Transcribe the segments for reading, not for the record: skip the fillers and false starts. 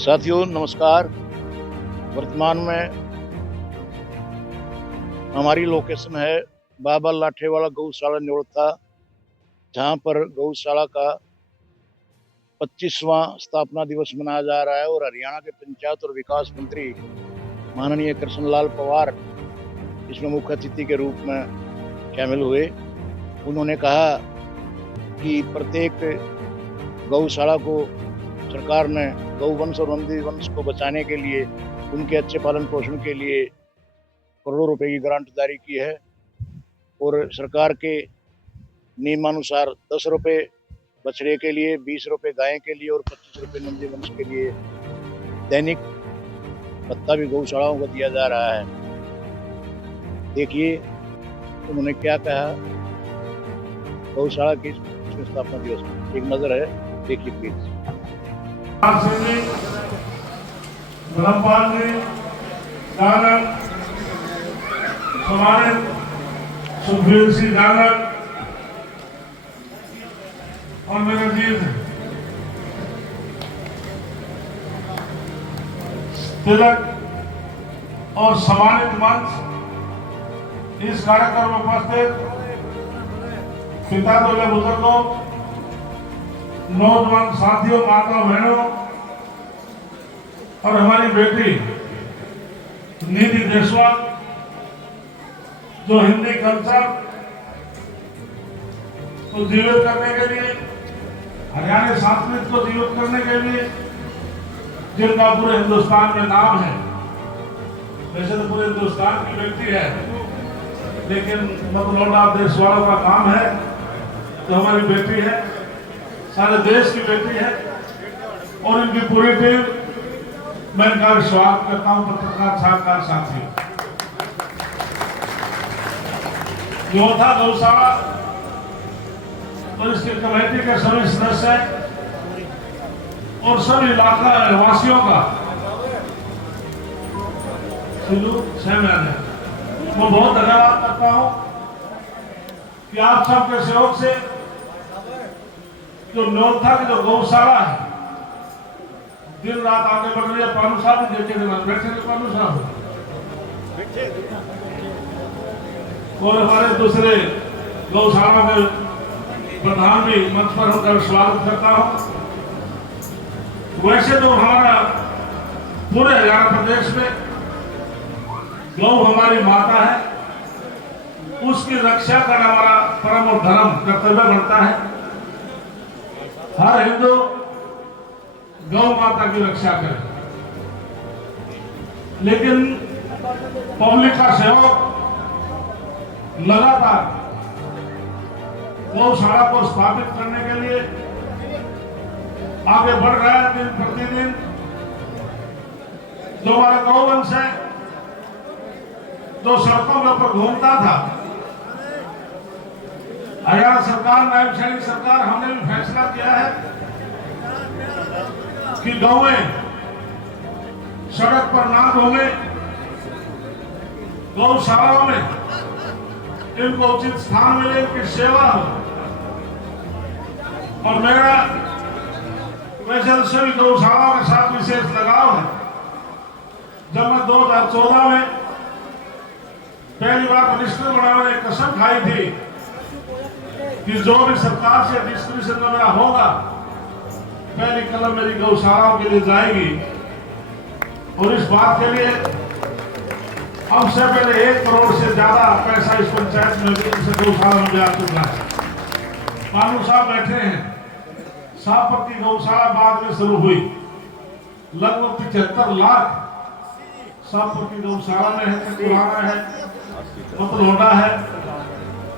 साथियों नमस्कार। वर्तमान में हमारी लोकेशन है बाबा लाठेवाला गौशाला न्योलता, जहां पर गौशाला का 25वां स्थापना दिवस मनाया जा रहा है और हरियाणा के पंचायत और विकास मंत्री माननीय कृष्णलाल पंवार इसमें मुख्य अतिथि के रूप में शामिल हुए। उन्होंने कहा कि प्रत्येक गौशाला को सरकार ने गौवंश और नंदी वंश को बचाने के लिए, उनके अच्छे पालन पोषण के लिए करोड़ों रुपए की ग्रांट जारी की है और सरकार के नियमानुसार 10 रुपए बछड़े के लिए, 20 रुपए गाय के लिए और 25 रुपए नंदी वंश के लिए दैनिक भत्ता भी गौशालाओं को दिया जा रहा है। देखिए उन्होंने क्या कहा गौशाला की स्थापना दिवस में, एक नजर है, देखिए प्लीज। सुखबीर सिंह गागल और मेरे वीर तिलक और सम्मानित मंच, इस कार्यक्रम में उपस्थित पिता दुल्हे बुजुर्गों, नौजवान साथियों, माताओं बहनों और हमारी बेटी निधि देशवाल, जो हिंदी कल्चर को जीवित करने के लिए, हरियाणा संस्कृति को जीवित करने के लिए, जिनका पूरे हिंदुस्तान में नाम है। वैसे तो पूरे हिंदुस्तान की व्यक्ति है, लेकिन मतलौडा देशवालों का काम है, तो हमारी बेटी है, सारे देश की बेटी है और इनकी पूरी टीम, मैं इनका स्वागत करता हूं। पत्रकार साहबकार साथियों, न्योलता गौशाला और इसकी कमेटी के सभी सदस्य और सभी इलाका निवासियों का मैं बहुत धन्यवाद करता हूं कि आप सबके सहयोग से जो न्योलता की जो गौशाला है दिन रात आगे बढ़ रही है। पानू साहब भी देखे बैठे थे, पानू साहब और हमारे दूसरे गौशाला के प्रधान भी मंच पर होकर स्वागत करता हूं। वैसे तो हमारा पूरे हरियाणा प्रदेश में गौ हमारी माता है, उसकी रक्षा करना हमारा परम और धर्म कर्तव्य बनता है। हर हिंदू गौ माता की रक्षा करे, लेकिन पब्लिक का सहयोग लगातार गौशाला को स्थापित करने के लिए आगे बढ़ रहा है। दिन प्रतिदिन जो हमारा गौवंश है, जो सड़कों के ऊपर घूमता था, हरियाणा सरकार, नायब सैनिक सरकार, हमने भी फैसला किया है कि गौएं सड़क पर ना घूमे, गौशालाओं में इनको उचित स्थान मिले, इनकी सेवा हो। और मेरा वैसे तो सभी गौशालाओं के साथ विशेष लगाव है। जब मैं 2014 में पहली बार मिनिस्टर बनाने की कसम खाई थी कि जो भी सरकार से डिस्ट्रीब्यूशन मेरा होगा, पहली कलम मेरी गौशालाओं के लिए जाएगी। और इस बात के लिए हमसे पहले 1 करोड़ से ज्यादा पैसा इस पंचायत में गौशाला में जा चुका है। पानू साहब बैठे हैं, साहपुर की गौशाला बाद में शुरू हुई, लगभग 75 लाख साहपुर की गौशाला में है, पुराना है, मतलौडा है,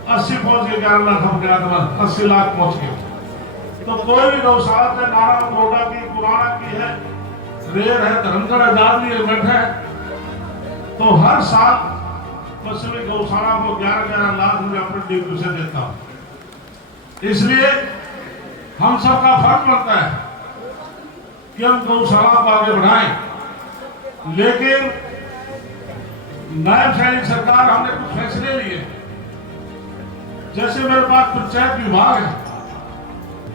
80 पहुंच गए, 11 लाख हम गया था, 80 लाख पहुंच गए। तो कोई भी गौशाला का नारा मतलौडा की, पुराना की है, रेर है, धर्मगढ़ आजाद लिए बैठे है, तो हर साल पश्चिमी गौशाला को 11-11 लाख रुपए अपने डीपी से देता हूं। इसलिए हम सबका फर्ज बनता है कि हम गौशाला को आगे बढ़ाएं, लेकिन नायब सैनिक सरकार, हमने कुछ फैसले लिए। जैसे मेरे पास पंचायत विभाग है,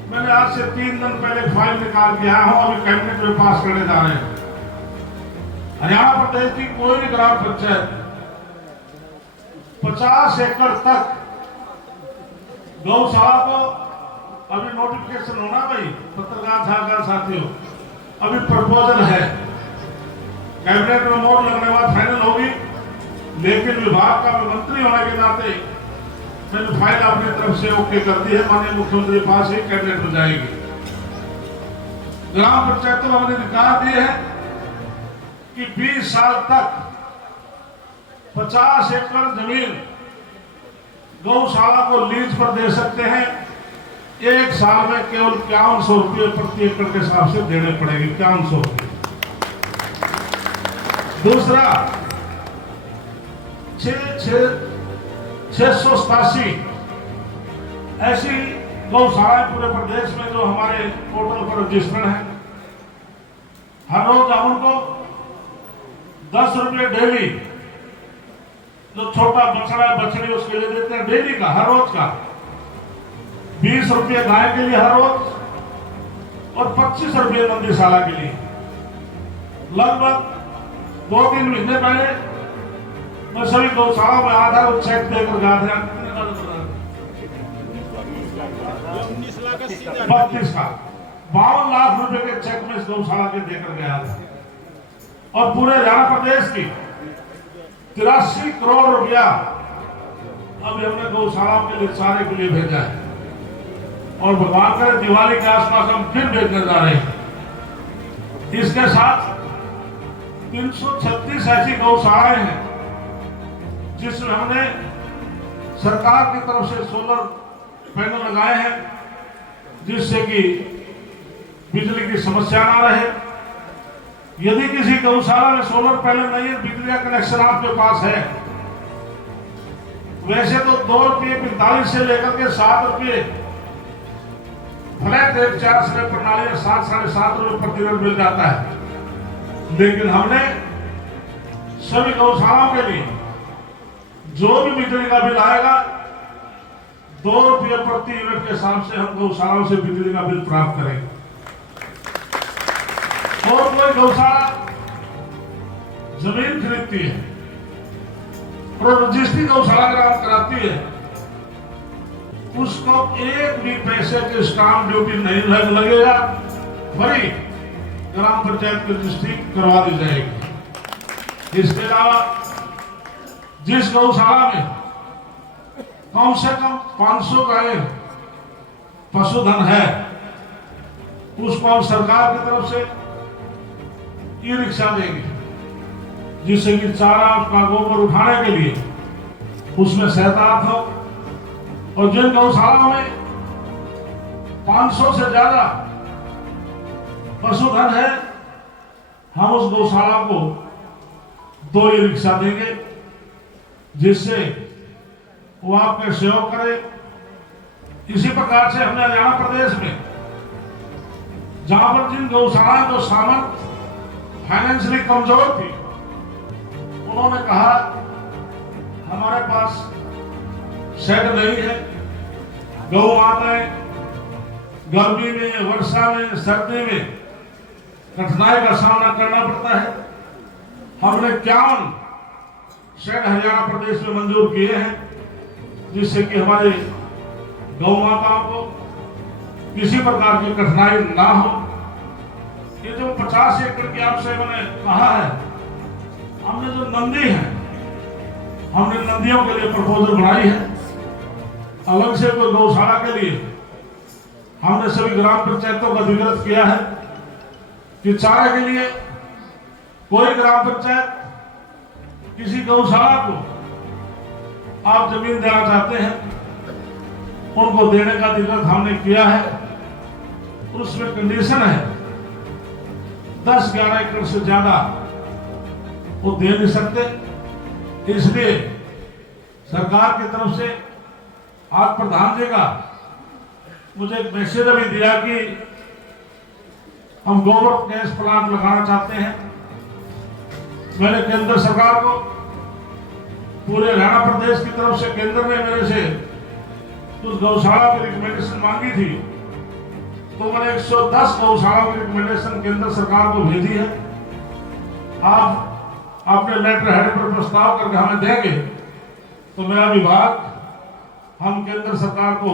मैंने आज से 3 दिन पहले फाइल निकाल के आया हूं, अभी कैबिनेट में पास करने जा रहे हैं। हरियाणा प्रदेश की कोई भी ग्राम पंचायत 50 एकड़ तक गौशाला को, अभी नोटिफिकेशन होना भाई पत्रकार साथियों, अभी प्रपोजल है, कैबिनेट में मोहर लगने के बाद फाइनल होगी। लेकिन विभाग का मंत्री होने के नाते मैंने फाइल अपनी तरफ से ओके कर दी है, माननीय मुख्यमंत्री के पास ही कैबिनेट में जाएगी। ग्राम पंचायतों को हमने अधिकार दिए हैं कि 20 साल तक 50 एकड़ जमीन गौशाला को लीज पर दे सकते हैं। 1 साल में केवल 5100 रुपये प्रति एकड़ के हिसाब से देने पड़ेंगे, 5100 रुपये। दूसरा 687 ऐसी गौशालाएं पूरे प्रदेश में जो हमारे पोर्टल पर रजिस्टर्ड है। हर रोज हम उनको 10 रुपये डेली, जो छोटा बछड़ा बछड़ी उसके लिए देते हैं डेली का, हर रोज का 20 रुपये गाय के लिए हर रोज और 25 रुपये नंदीशाला के लिए। लगभग 2-3 महीने पहले मैं सभी गौशाला में आया था, वो चेक देकर गया था 32 का 52 लाख रुपए के चेक में इस गौशाला के देकर गया था। और पूरे हरियाणा प्रदेश की 83 करोड़ रुपया अभी हमने गौशाला के लिए सारे के लिए भेजा है। और भगवान करे दिवाली के आसपास हम फिर भेजने जा रहे हैं। इसके साथ 336 ऐसी गौशालाएं हैं जिसमें हमने सरकार की तरफ से सोलर पैनल लगाए हैं, जिससे कि बिजली की समस्या ना रहे। यदि किसी गौशाला में सोलर पैनल नहीं है, बिजली का कनेक्शन आपके पास है, वैसे तो 2.45 से लेकर के 7 रुपये फ्लैट रेट 4 समय प्रणाली 7-7.5 रुपये प्रति यूनिट मिल जाता है। लेकिन हमने सभी गौशालाओं के लिए जो भी बिजली का बिल आएगा 2 रुपये प्रति यूनिट के हिसाब से हम गौशालाओं से बिजली का बिल प्राप्त करेंगे। और कोई गौशाला जमीन खरीदती है और रजिस्ट्री गौशाला कराती है, उसको 1 भी पैसे के स्टाम्प ड्यूटी नहीं लगेगा, फ्री ग्राम पंचायत की रजिस्ट्री करवा दी जाएगी। इसके अलावा जिस गौशाला में कम से कम 500 गाय पशुधन है, उसको हम सरकार की तरफ से ई-रिक्शा देंगे, जिससे कि चारा उसका गोबर उठाने के लिए उसमें सहता हो। और जिन गौशालाओं में 500 से ज्यादा पशुधन है, हम उस गौशाला को 2 ई-रिक्शा देंगे, जिससे वो आपके सहयोग करे। इसी प्रकार से हमने हरियाणा प्रदेश में जहां पर जिन गौशालाएं जो सामंत फाइनेंशियली कमजोर थी, उन्होंने कहा हमारे पास शेड नहीं है, गौ माताएं गर्मी में, वर्षा में, सर्दी में कठिनाई का सामना करना पड़ता है। हमने 51 शेड हरियाणा प्रदेश में मंजूर किए हैं, जिससे कि हमारे गौ माताओं को किसी प्रकार की कठिनाई ना हो। ये जो 50 एकड़ की आपसे मैंने कहा है, हमने जो नंदी है, हमने नंदियों के लिए प्रपोजल बनाई है। अलग से कोई गौशाला के लिए हमने सभी ग्राम पंचायतों का अधिकृत किया है कि चारे के लिए कोई ग्राम पंचायत किसी गौशाला को आप जमीन देना चाहते हैं, उनको देने का अधिकृत हमने किया है। उसमें कंडीशन है 10-11 एकड़ से ज्यादा वो दे नहीं सकते। इसलिए सरकार की तरफ से आज प्रधान जी का मुझे एक मैसेज अभी दिया कि हम गोबर गैस प्लांट लगाना चाहते हैं। मैंने केंद्र सरकार को, पूरे हरियाणा प्रदेश की तरफ से केंद्र ने मेरे से कुछ गौशाला की रिकमेंडेशन मांगी थी, तो मैंने 110 गौशालाओं की रिकमेंडेशन केंद्र सरकार को भेजी है। आप अपने लेटर हेड पर प्रस्ताव करके हमें देंगे तो मेरा विभाग हम केंद्र सरकार को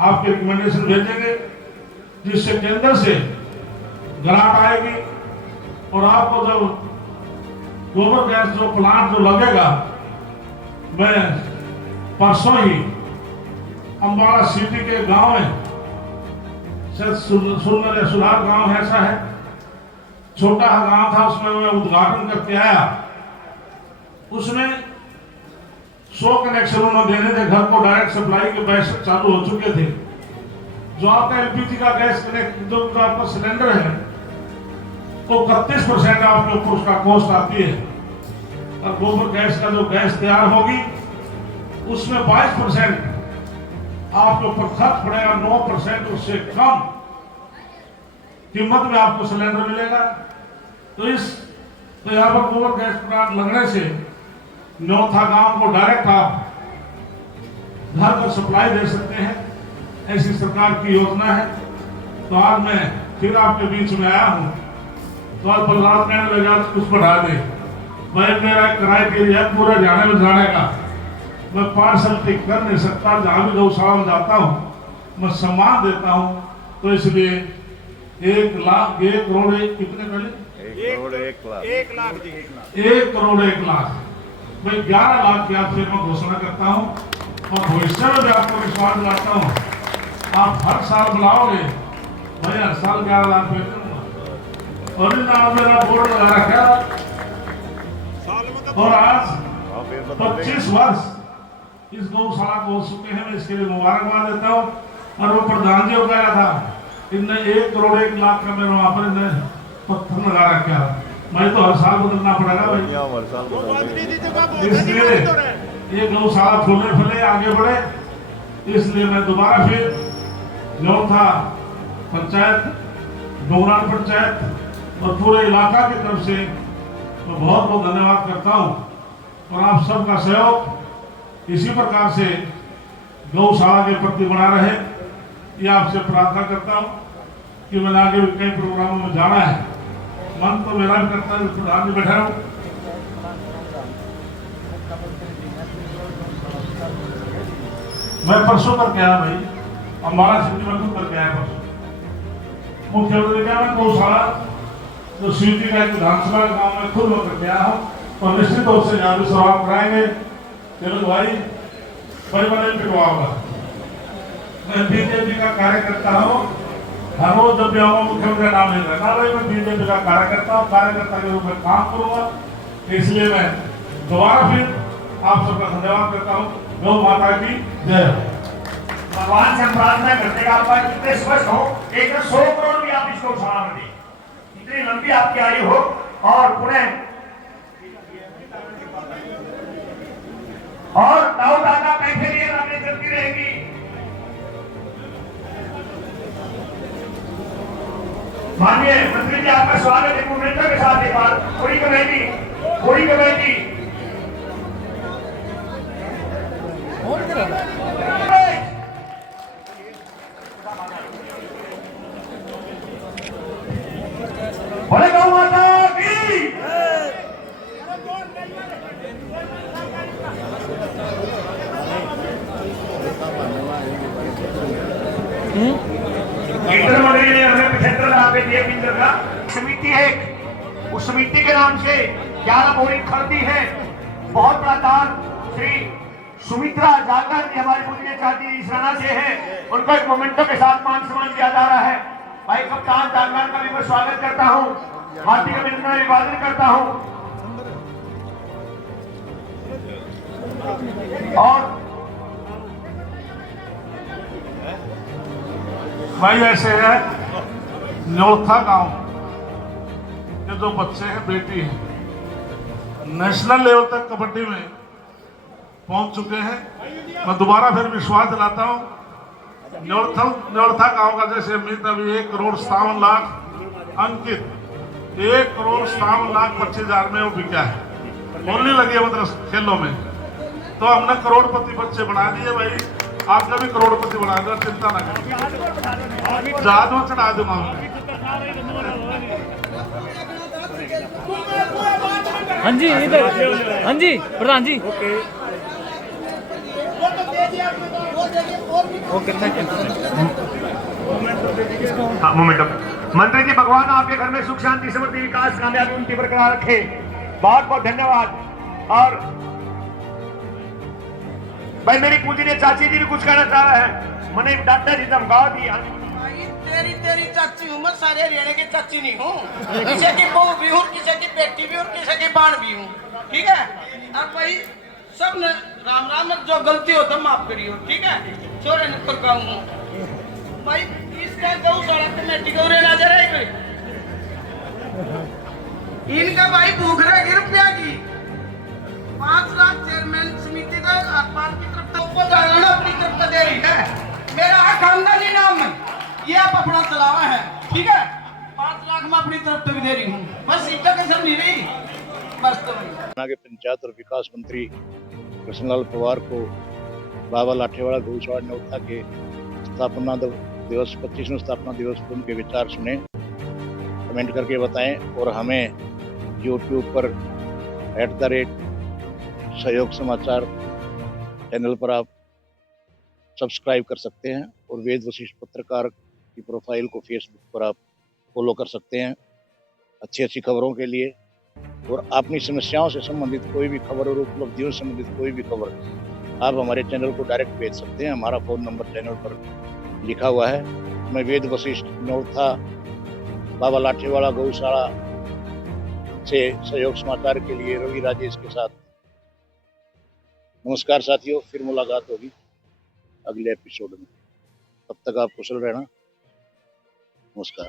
आपके रिकमेंडेशन भेजेंगे, जिससे केंद्र से ग्रांट आएगी और आपको जो गोबर गैस जो प्लांट जो लगेगा, मैं परसों ही अम्बाला सिटी के गांव में सुधार गांव ऐसा है, छोटा गांव था, उसमें मैं उद्घाटन करके आया। उसमें 100 कनेक्शन उन्होंने देने थे, घर को डायरेक्ट सप्लाई के पैसे चालू हो चुके थे। जो आपका एलपीजी का गैस कनेक्ट जो आपका सिलेंडर है तो 31% आपके ऊपर उसका कॉस्ट आती है, और गोबर गैस का जो गैस तैयार होगी उसमें 22% आपके ऊपर खर्च पड़ेगा, 9% उससे कम कीमत में आपको सिलेंडर मिलेगा। तो यहाँ पर गोबर गैस प्लांट लगने से न्योथा गांव को डायरेक्ट आप घर पर सप्लाई दे सकते हैं, ऐसी सरकार की योजना है। तो आज मैं फिर आपके बीच में आया हूँ, तो आज प्रहलाद कहने लगा कुछ बढ़ा दे। भाई मेरा क्राइटेरिया पूरा जाने में जाने का, मैं पार्सल टिक कर नहीं सकता, जहाँ भी गौशाला में जाता हूँ मैं सम्मान देता हूँ। तो इसलिए 1 लाख 1 करोड़ कितने पहले 1 करोड़ 1 लाख 1 करोड़ 1 लाख मैं 11 लाख की आपसे मैं घोषणा करता हूँ, और भविष्य में भी आपको विश्वास दिलाता हूँ, आप हर साल बुलाओगे, मैं हर साल 11 लाख भेज दूंगा। और इन नाम मेरा बोर्ड लगा रखा, और आज 25 वर्ष इस गौशाला को हो चुके हैं, मैं इसके लिए मुबारकबाद देता हूँ। और वो प्रधान जी को कह रहा था, इनने 1 करोड़ 1 लाख का मेरे वहां पर इन्हें पत्थर लगा रखा, मैं तो हर साल बदलना पड़ेगा भाई। इसलिए ये गौशाला फूले फले आगे बढ़े, इसलिए मैं दोबारा फिर न्योथा पंचायत, डोंगरान पंचायत और पूरे इलाका की तरफ से मैं बहुत बहुत धन्यवाद करता हूँ। और आप सबका सहयोग इसी प्रकार से गौशाला के प्रति बना रहे, ये आपसे प्रार्थना करता हूँ कि मैंने आगे भी कई प्रोग्रामों में जाना है। मन तो मेरा भी करता है, प्रधान जी बैठा हूँ। मैं परसों करके आया भाई, अम्बाला सिटी में खुद करके आया परसों। मुख्यमंत्री क्या मैं गौशाला जो सिटी का विधानसभा गाँव में खुद होकर के आया हूँ, और निश्चित रूप से यहाँ भी शुरुआत कराएंगे। तेलुगु भाई बड़े बड़े पिटवाऊंगा। मैं बीजेपी का कार्यकर्ता हूँ, हर रोज जब भी आऊंगा मुख्यमंत्री नाम नहीं रहना भाई, मैं बीजेपी का कार्यकर्ता हूँ, कार्यकर्ता के रूप में काम करूंगा। इसलिए मैं दोबारा फिर आप सबका धन्यवाद करता हूँ। गौ माता की जय। भगवान से प्रार्थना करते हैं आपका कितने स्वस्थ हो, एक 100 करोड़ भी आप इसको उछाला में दें, इतनी लंबी आपकी आयु हो, और पुनः और दाऊ दादा पैसे लिए आपने चलती रहेगी। माननीय मंत्री जी आपका स्वागत है मोमेंटो के साथ। एक बार पूरी कमेटी बोले गौ माता की। केंद्र मंत्री ने हमें 75 लाख रुपए दिए पिंजर का। समिति है, उस समिति के नाम से 11 बोरिंग खरीदी है। बहुत बड़ा दान श्री सुमित्रा जागरण जी हमारी पूजनीय चाची इसराना से है, उनको एक मोमेंटो के साथ मान सम्मान दिया जा रहा है। भाई कप्तान जागरण का भी मैं स्वागत करता हूँ, हार्दिक अभिनंदन करता हूँ। और भाई ऐसे है न्योथा गांव के जो बच्चे हैं, बेटी है, नेशनल लेवल तक कबड्डी में पहुंच चुके हैं। मैं दोबारा फिर विश्वास दिलाता हूं, न्योथा गांव का जैसे अमित अभी 1 करोड़ 57 लाख अंकित 1 करोड़ 57 लाख 25,000 में वो बिका है, बोलने लगी है मतलब खेलों में। तो हमने करोड़पति बच्चे बना दिए भाई। आपको भी करोड़पति बना दो, चिंता ना करें, जहाज में चढ़ा दूंगा मैं। हाँ जी इधर, हाँ जी प्रधान जी। Okay thank you. हाँ मोमेंटम। मंत्री जी, भगवान आपके घर में सुख शांति समृद्धि विकास कामयाबी उनकी बरकरार रखे। बहुत बहुत धन्यवाद। और भाई मेरी पूजनीय चाची जी भी कुछ कहना चाह रहे हैं। मैंने डॉक्टर जी धमकाव दिया। तेरी तेरी चाची हूँ, मैं सारे हरियाणा की चाची नहीं हूँ। किसी की बहू भी हूँ, किसी की बेटी भी हूँ, किसी की बाण भी हूँ, ठीक है। अब भाई सब ने राम राम, जो गलती हो तो माफ करियो, ठीक है। छोरे ने कर हूँ भाई, इसका गौशाला कमेटी को रहना जा रहा है। इनका भाई भूख रही रुपया की 5 लाख चेयरमैन समिति का आसमान की तरफ से ऊपर जाना अपनी तरफ से दे रही है। मेरा खानदानी नाम है, ये आप अपना चलावा है, ठीक है। 5 लाख मैं अपनी तरफ से भी दे रही हूँ, बस सीटा कसर नहीं रही बस। तो के पंचायत और विकास मंत्री कृष्णलाल पवार को बाबा लाठेवाड़ा गौशाला नौथा के स्थापना दिवस 25वें स्थापना दिवस पर उनके विचार सुने, कमेंट करके बताएं और हमें यूट्यूब पर @सहयोग समाचार चैनल पर आप सब्सक्राइब कर सकते हैं और वेद वशिष्ठ पत्रकार की प्रोफाइल को फेसबुक पर आप फॉलो कर सकते हैं अच्छी खबरों के लिए। और अपनी समस्याओं से संबंधित कोई भी खबर और उपलब्धियों से संबंधित कोई भी खबर आप हमारे चैनल को डायरेक्ट भेज सकते हैं। हमारा फ़ोन नंबर चैनल पर लिखा हुआ है। मैं वेद वशिष्ठ नौथा बाबा लाठीवाड़ा गौशाला से सहयोग समाचार के लिए रवि राजेश के साथ। नमस्कार साथियों, फिर मुलाकात होगी अगले एपिसोड में। तब तक आप कुशल रहना। नमस्कार।